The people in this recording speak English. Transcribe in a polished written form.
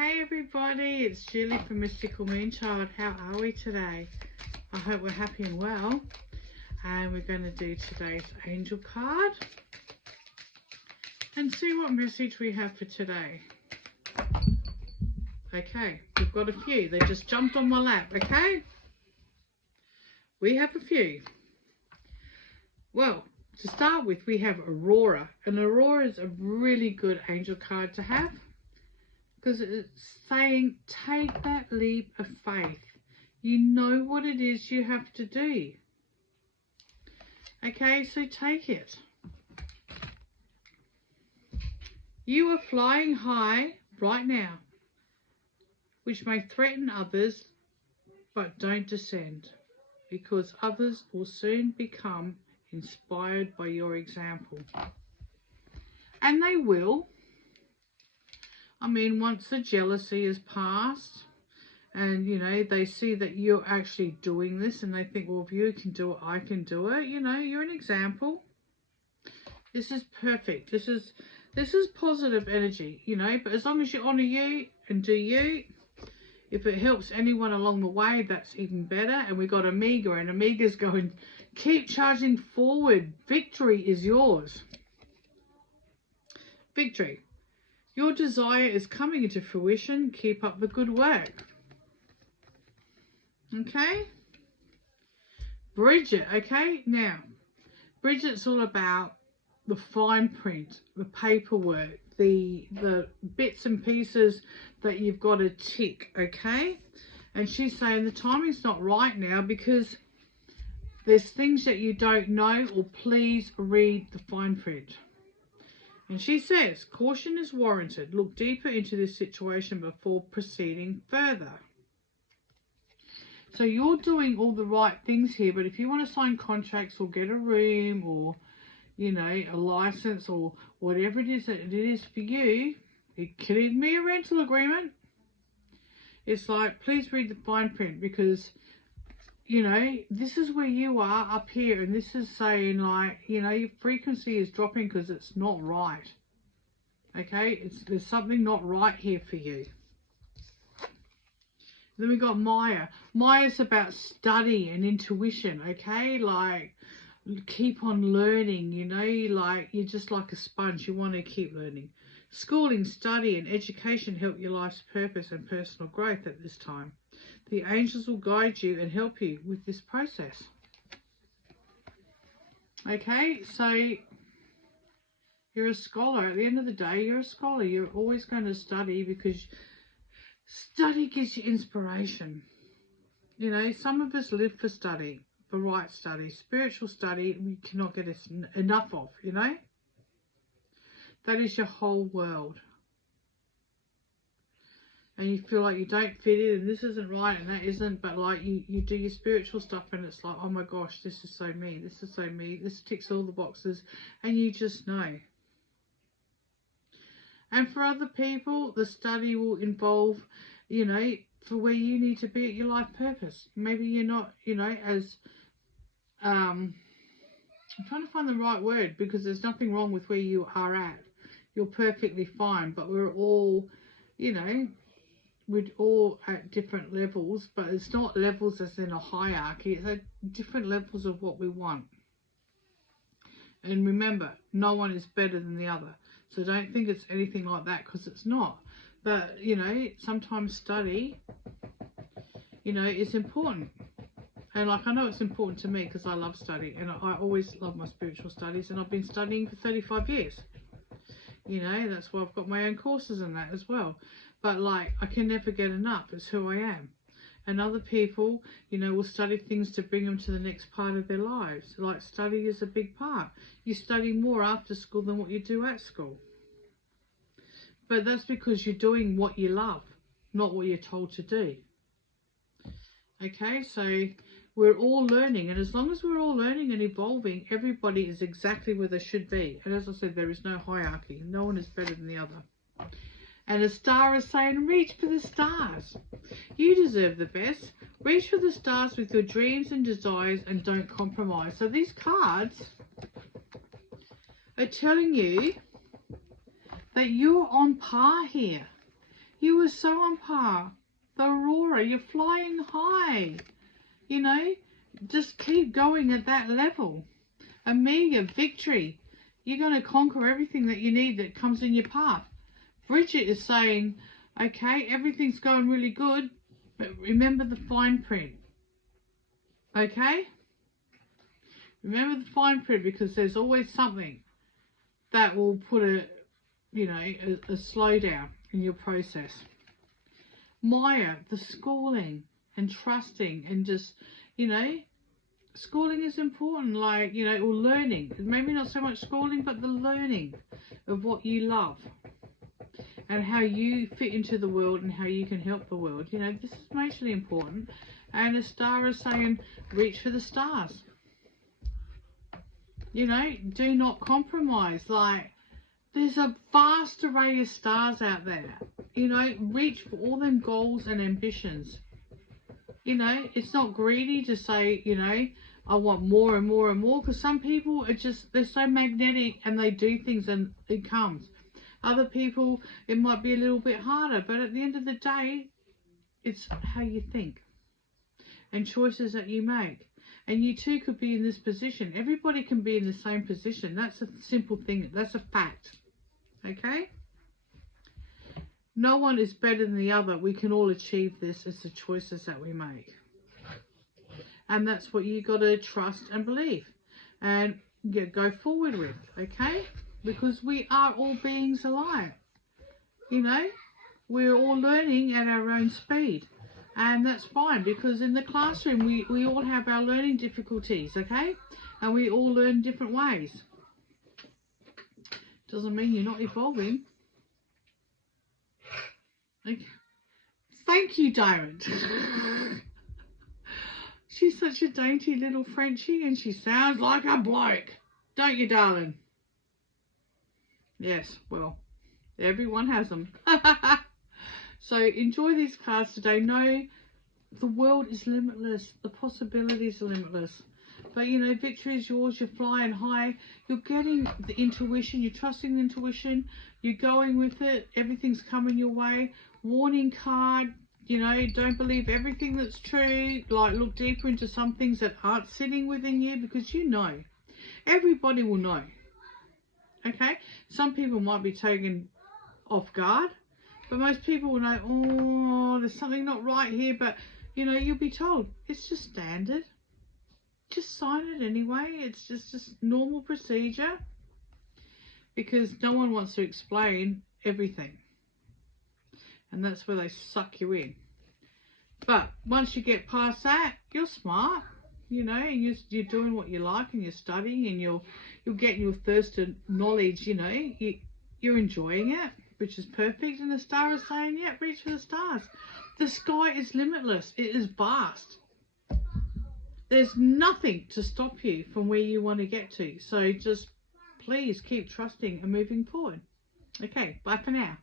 Hey everybody, it's Julie from Mystical Moonchild. How are we today? I hope we're happy and well. And we're going to do today's angel card and see what message we have for today. Okay, we've got a few. They just jumped on my lap, okay? We have a few. Well, to start with, we have Aurora. And Aurora is a really good angel card to have, because it's saying take that leap of faith. You know what it is you have to do. Okay, so take it. You are flying high right now, which may threaten others, but don't descend, because others will soon become inspired by your example. And they will. I mean, once the jealousy is past and, you know, they see that you're actually doing this and they think, well, if you can do it, I can do it. You know, you're an example. This is perfect. This is positive energy, you know, but as long as you honour you and do you, if it helps anyone along the way, that's even better. And we got Omega, and Omega's going, keep charging forward. Victory is yours. Victory. Your desire is coming into fruition. Keep up the good work. Okay? Bridget, okay? Now, Bridget's all about the fine print, the paperwork, the bits and pieces that you've got to tick, okay? And she's saying the timing's not right now because there's things that you don't know, or please read the fine print. And she says, caution is warranted. Look deeper into this situation before proceeding further. So you're doing all the right things here, but if you want to sign contracts or get a room or, you know, a license or whatever it is that it is for you, it could even be a rental agreement. It's like, please read the fine print, because, you know, this is where you are up here, and this is saying, like, you know, your frequency is dropping because it's not right. Okay, there's something not right here for you. Then we got Maya. Maya's about study and intuition, okay? Like, keep on learning, you know, like, you're just like a sponge. You want to keep learning. Schooling, study, and education help your life's purpose and personal growth at this time. The angels will guide you and help you with this process. Okay, so you're a scholar. At the end of the day, you're a scholar. You're always going to study, because study gives you inspiration. You know, some of us live for study, for right study. Spiritual study, we cannot get enough of, you know. That is your whole world. And you feel like you don't fit in, and this isn't right and that isn't, but like you do your spiritual stuff and it's like, oh my gosh, this is so me, this is so me, this ticks all the boxes, and you just know. And for other people, the study will involve, you know, for where you need to be at your life purpose. Maybe you're not, you know, as, I'm trying to find the right word, because there's nothing wrong with where you are at. You're perfectly fine, but we're all, you know, we're all at different levels, but it's not levels as in a hierarchy. It's at different levels of what we want. And remember, no one is better than the other. So don't think it's anything like that, because it's not. But, you know, sometimes study, you know, is important. And like, I know it's important to me because I love study, and I always love my spiritual studies, and I've been studying for 35 years. You know, that's why I've got my own courses and that as well. But like, I can never get enough. It's who I am. And other people, you know, will study things to bring them to the next part of their lives. Like, study is a big part. You study more after school than what you do at school. But that's because you're doing what you love, not what you're told to do. Okay, so we're all learning. And as long as we're all learning and evolving, everybody is exactly where they should be. And as I said, there is no hierarchy. No one is better than the other. And a star is saying, reach for the stars. You deserve the best. Reach for the stars with your dreams and desires, and don't compromise. So these cards are telling you that you're on par here. You are so on par. The Aurora, you're flying high. You know, just keep going at that level. Amelia, victory. You're going to conquer everything that you need that comes in your path. Bridget is saying, okay, everything's going really good, but remember the fine print. Okay? Remember the fine print, because there's always something that will put a slowdown in your process. Maya, the schooling and trusting and just, schooling is important, like, or learning. Maybe not so much schooling, but the learning of what you love and how you fit into the world and how you can help the world. This is majorly important. And a star is saying, reach for the stars. Do not compromise. Like, there's a vast array of stars out there. Reach for all them goals and ambitions. It's not greedy to say, I want more and more and more, because some people are just, they're so magnetic and they do things and it comes. Other people, it might be a little bit harder, but at the end of the day, it's how you think and choices that you make. And you too could be in this position. Everybody can be in the same position. That's a simple thing. That's a fact. Okay? No one is better than the other. We can all achieve this as the choices that we make. And that's what you got to trust and believe. And go forward with. Okay? Because we are all beings alive. We're all learning at our own speed. And that's fine, because in the classroom we all have our learning difficulties, okay? And we all learn different ways. Doesn't mean you're not evolving. Okay. Thank you, Diamond. She's such a dainty little Frenchie and she sounds like a bloke. Don't you, darling? Yes, well, everyone has them. So enjoy these cards today. Know the world is limitless. The possibilities are limitless. But, victory is yours. You're flying high. You're getting the intuition. You're trusting the intuition. You're going with it. Everything's coming your way. Warning card. Don't believe everything that's true. Like, look deeper into some things that aren't sitting within you, because everybody will know. Okay? Some people might be taken off guard. But most people will know, oh, there's something not right here. But, you'll be told, it's just standard. Just sign it anyway. It's just normal procedure. Because no one wants to explain everything. And that's where they suck you in. But once you get past that, you're smart. And you're doing what you like, and you're studying, and you're getting your thirst of knowledge, you're enjoying it. Which is perfect. And the star is saying, yeah, reach for the stars. The sky is limitless. It is vast. There's nothing to stop you from where you want to get to. So just please keep trusting and moving forward. Okay, bye for now.